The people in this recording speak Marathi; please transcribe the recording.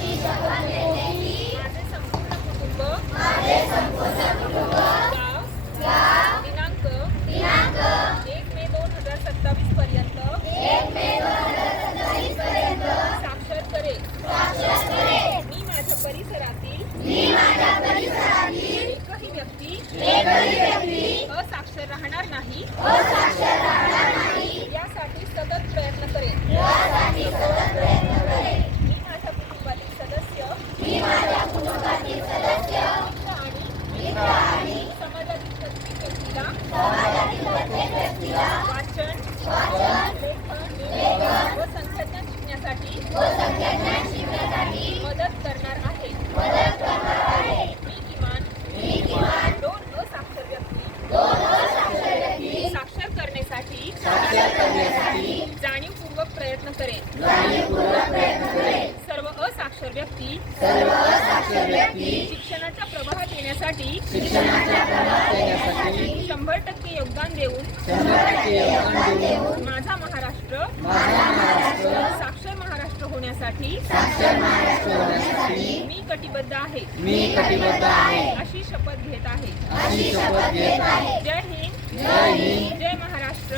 माझे संपूर्ण कुटुंब दिनांक 1 मे 2027 पर्यंत साक्षर करेल. मी माझ्या परिसरातील एकही व्यक्ती असाक्षर राहणार नाही यासाठी सतत प्रयत्न करेन. मी माझ्या कुटुंबातील सदस्य मित्र आणि समाजातील प्रत्येक व्यक्तीला वाचन, लेखन व संख्याज्ञान शिकण्यासाठी मदत करणार आहे. मी किमान 2 असाक्षर व्यक्ती साक्षर करण्यासाठी जाणीवपूर्वक प्रयत्न करेन. सर्व असाक्षर व्यक्ती शिक्षणाच्या प्रवाहात येण्यासाठी 100% योगदान देऊन माझा महाराष्ट्र साक्षर महाराष्ट्र होण्यासाठी मी कटिबद्ध आहे. अशी शपथ घेत आहे. जय हिंद, जय महाराष्ट्र.